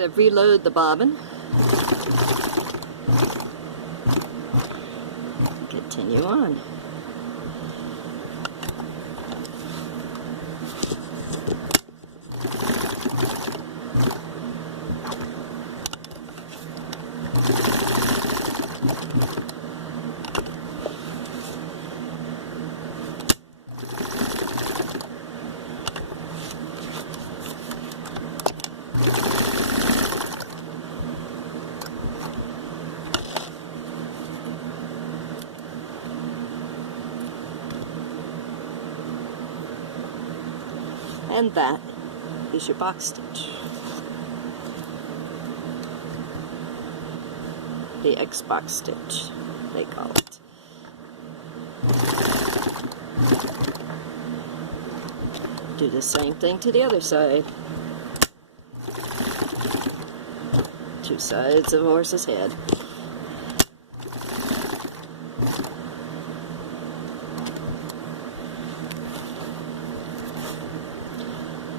Alright, I've reloaded the bobbin. Continue on. And that is your box stitch. The X-box stitch, they call it. Do the same thing to the other side. Two sides of a horse's head.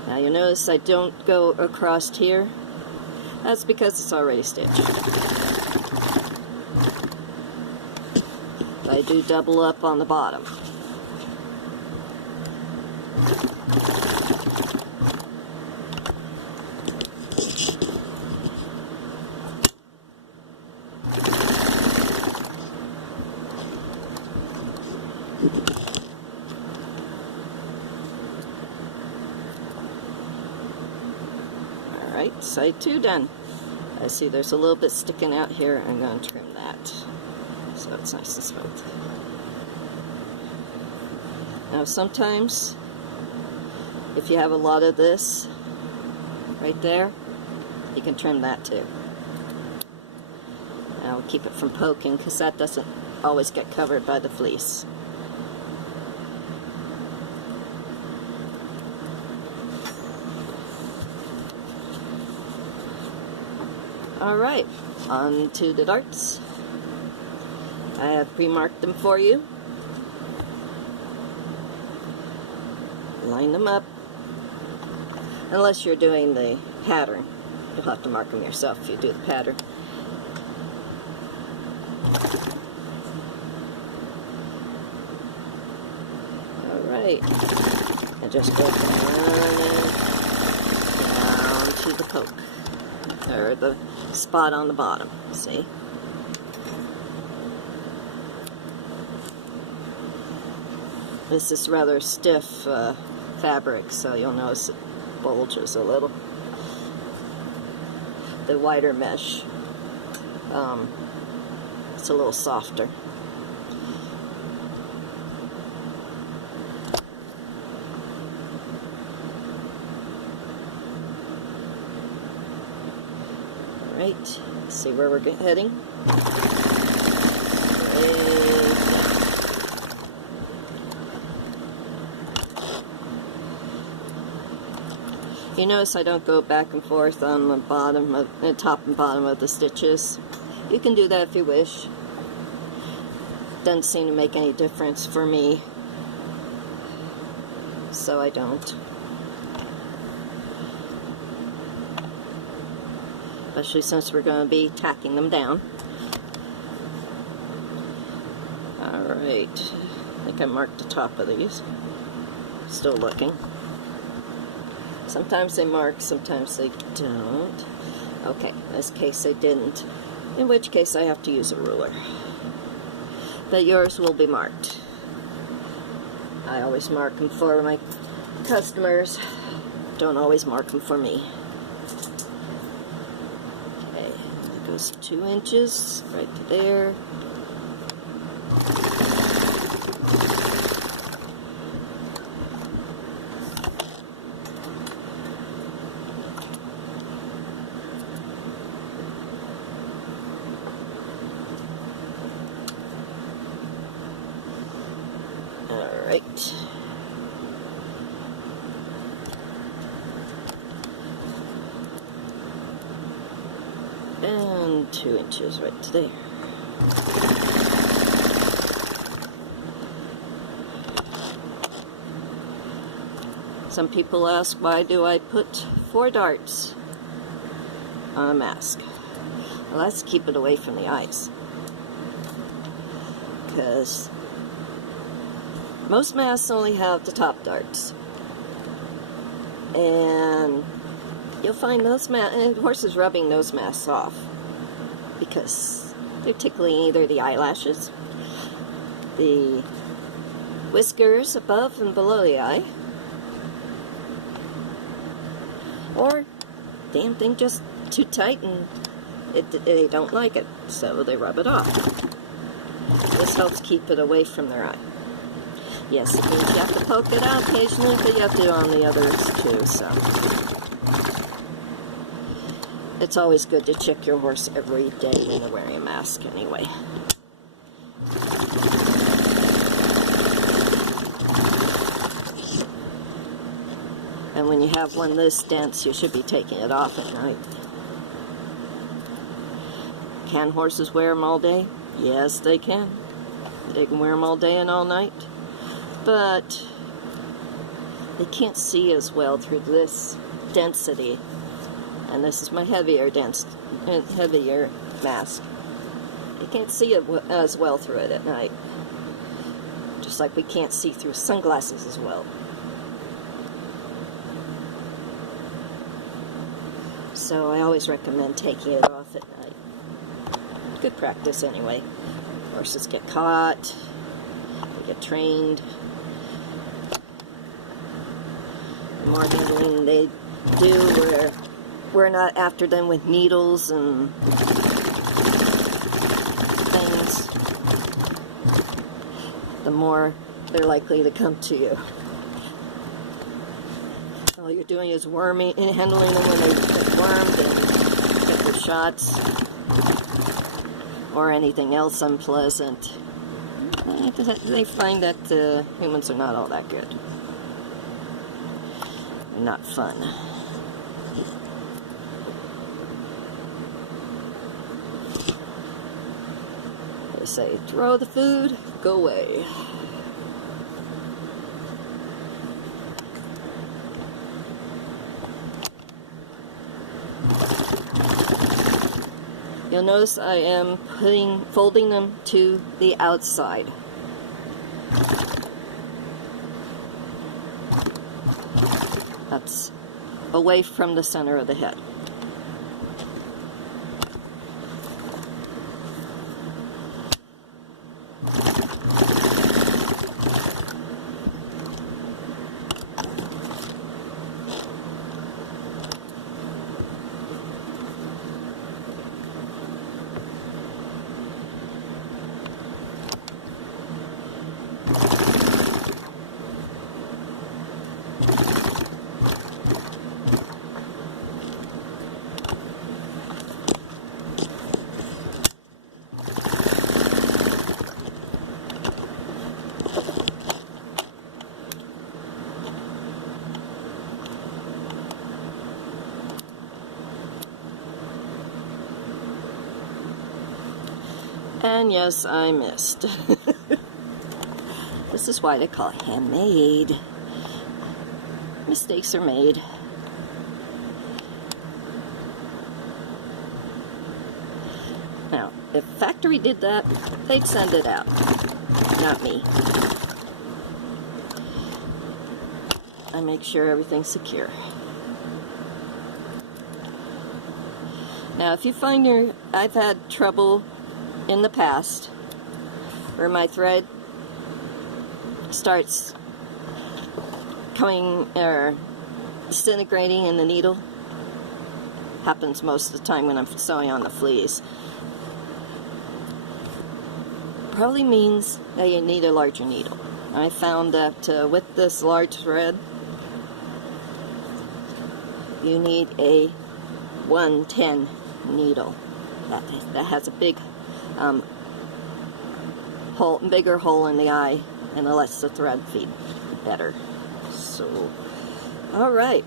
Now you notice I don't go across here. That's because it's already stitched. I do double up on the bottom. Alright, side 2 done. I see there's a little bit sticking out here. I'm going to trim that so it's nice and smooth. Now sometimes, if you have a lot of this right there, you can trim that too. Now we'll keep it from poking because that doesn't always get covered by the fleece. Alright, on to the darts. I have pre-marked them for you. Line them up. Unless you're doing the pattern. You'll have to mark them yourself if you do the pattern. Alright. And just go down to the poke. Or the spot on the bottom, see? This is rather stiff fabric, so you'll notice it bulges a little. The wider mesh, it's a little softer. Right, see where we're heading? You notice I don't go back and forth on the bottom, the top and bottom of the stitches. You can do that if you wish. Doesn't seem to make any difference for me, so I don't. Especially since we're going to be tacking them down. Alright, I think I marked the top of these. Still looking. Sometimes they mark, sometimes they don't. Okay, in this case they didn't. In which case I have to use a ruler. But yours will be marked. I always mark them for my customers. Don't always mark them for me. Okay, that goes 2 inches right to there. Alright. And 2 inches right to there. Some people ask, why do I put 4 darts? on a mask. Let's keep it away from the eyes, because most masks only have the top darts, and you'll find those horses rubbing those masks off because they're tickling either the eyelashes, the whiskers above and below the eye, or damn thing just too tight and they don't like it, so they rub it off. This helps keep it away from their eye. Yes, it means you have to poke it out occasionally, but you have to do it on the others too, so. It's always good to check your horse every day when they're wearing a mask anyway. And when you have one this dense, you should be taking it off at night. Can horses wear them all day? Yes, they can. They can wear them all day and all night. But they can't see as well through this density. And this is my heavier mask. You can't see it as well through it at night. Just like we can't see through sunglasses as well. So I always recommend taking it off at night. Good practice anyway. Horses get caught, they get trained. The more handling they do, where we're not after them with needles and things, the more they're likely to come to you. All you're doing is worming and handling them when they get wormed and get their shots or anything else unpleasant. They find that humans are not all that good. They're not fun. They say, throw the food, go away. You'll notice I am folding them to the outside. That's away from the center of the head. And yes, I missed. This is why they call it handmade. Mistakes are made. Now, if factory did that, they'd send it out. Not me. I make sure everything's secure. Now, if you find I've had trouble in the past where my thread starts coming or disintegrating in the needle. Happens most of the time when I'm sewing on the fleas. Probably means that you need a larger needle. I found that with this large thread, you need a 110 needle that has a big bigger hole in the eye, and it lets the thread feed better. So, all right,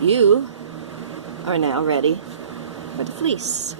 you are now ready for the fleece.